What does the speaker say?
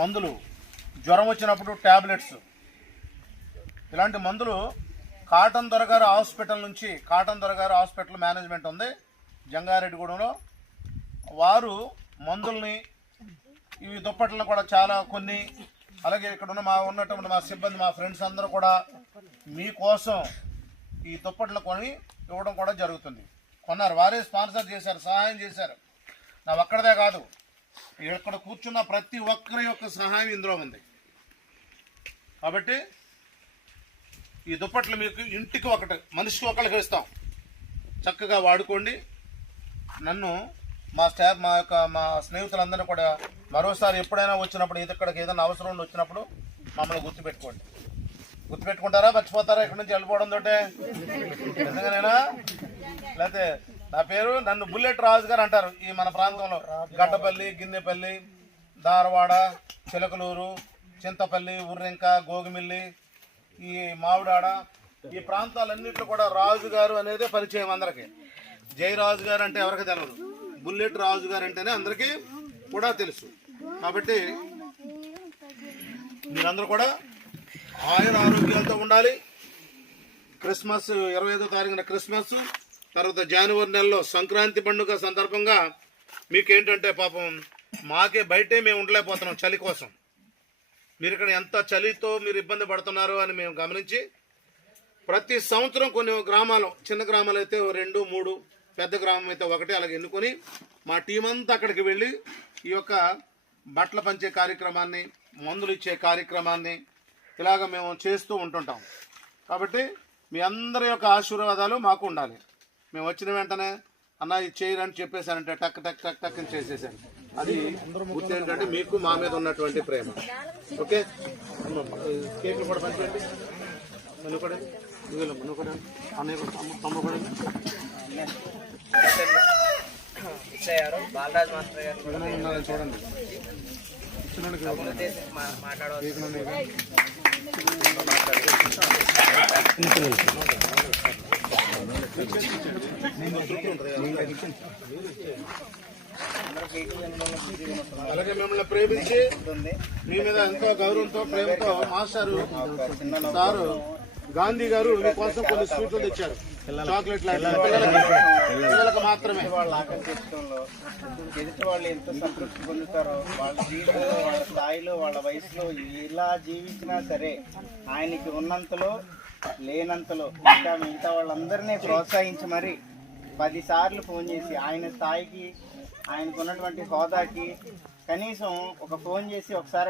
మందులు, జ్వరం వచ్చినప్పుడు ట్యాబ్లెట్స్, ఇలాంటి మందులు కాటన్ దొరగారు హాస్పిటల్ నుంచి, కాటన్ దొరగారు హాస్పిటల్ మేనేజ్మెంట్ ఉంది జంగారెడ్డిగూడెంలో, వారు మందుల్ని, ఇవి దుప్పట్లను కూడా చాలా కొన్ని, అలాగే ఇక్కడ ఉన్న ఉన్నటువంటి మా సిబ్బంది, మా ఫ్రెండ్స్ అందరూ కూడా మీకోసం ఈ దుప్పట్లు కొని ఇవ్వడం కూడా జరుగుతుంది. కొన్నారు, వారే స్పాన్సర్ చేశారు, సహాయం చేశారు. నా ఒక్కడదే కాదు, ఇక్కడ కూర్చున్న ప్రతి ఒక్కరి యొక్క సహాయం ఇందులో ఉంది. కాబట్టి ఈ దుప్పట్లు మీకు ఇంటికి ఒకటి, మనిషికి ఒకరికి ఇస్తాం, చక్కగా వాడుకోండి. నన్ను మా స్టాఫ్, మా స్నేహితులందరినీ కూడా మరోసారి ఎప్పుడైనా వచ్చినప్పుడు, ఇక్కడికి ఏదైనా అవసరం ఉండి వచ్చినప్పుడు మమ్మల్ని గుర్తుపెట్టుకోండి. గుర్తుపెట్టుకుంటారా, మర్చిపోతారా ఇక్కడి నుంచి వెళ్ళిపోవడం తోటే? ఎందుకనైనా లేకపోతే నా పేరు, నన్ను బుల్లెట్ రాజు గారు అంటారు. ఈ మన ప్రాంతంలో గడ్డపల్లి, గిన్నెపల్లి, ధారవాడ, చిలకలూరు, చింతపల్లి, ఉర్రింక, గోగిమిల్లి, ఈ మావిడాడ, ఈ ప్రాంతాలన్నింటిలో కూడా రాజు గారు అనేది పరిచయం అందరికీ. జయరాజు గారు అంటే ఎవరికి తెలియదు, బుల్లెట్ రాజు గారు అంటేనే అందరికీ కూడా తెలుసు. కాబట్టి మీరందరూ కూడా ఆయన ఆరోగ్యాలతో ఉండాలి. క్రిస్మస్ 25వ తారీఖున క్రిస్మస్, తర్వాత జనవరి నెలలో సంక్రాంతి పండుగ సందర్భంగా మీకేంటంటే పాపం మాకే బయటే మేము ఉండలేకపోతున్నాం చలి కోసం. మీరు ఇక్కడ ఎంత చలితో మీరు ఇబ్బంది పడుతున్నారో అని మేము గమనించి ప్రతి సంవత్సరం కొన్ని గ్రామాలు, చిన్న గ్రామాలు అయితే 2, 3, పెద్ద గ్రామం అయితే 1 అలాగే ఎన్నుకొని మా టీం అంతా అక్కడికి వెళ్ళి ఈ యొక్క బట్టలు పంచే కార్యక్రమాన్ని, మందులు ఇచ్చే కార్యక్రమాన్ని ఇలాగ మేము చేస్తూ ఉంటుంటాం. కాబట్టి మీ అందరి యొక్క ఆశీర్వాదాలు మాకు ఉండాలి. మేము వచ్చిన వెంటనే అన్న ఇది చేయరని చెప్పేశానంటే టక్ టక్ టక్ టక్ అని చేసేసాను. అది గుర్తు ఏంటంటే మీకు మా మీద ఉన్నటువంటి ప్రేమ. ఓకే, కేకులు కూడా పంచండి. నువ్వు కూడా అన్నయ్య కూడా, తమ్ముడు కూడా బాలరాజ్ మాస్టర్ గారు చూడండి. అలాగే మిమ్మల్ని ప్రేమించి మీ మీద ఎంతో గౌరవంతో, ప్రేమతో మాస్టారు సారు గాంధీ గారు మీకోసం కొన్ని స్వీట్లు తెచ్చారు, చాక్లెట్లు. పిల్లలకు మాత్రమే. వాళ్ళ ఆకర్షించడంలో ఎదుటి వాళ్ళు ఎంత సంతృప్తి పొందుతారో, వాళ్ళ జీవితంలో, వాళ్ళ స్థాయిలో, వాళ్ళ వయసులో ఎలా జీవించినా సరే ఆయనకి ఉన్నంతలో లేనంతలో ఇంకా మిగతా వాళ్ళందరినీ ప్రోత్సహించి మరి 10 సార్లు ఫోన్ చేసి ఆయన స్థాయికి, ఆయనకు ఉన్నటువంటి హోదాకి కనీసం ఒక ఫోన్ చేసి ఒకసారి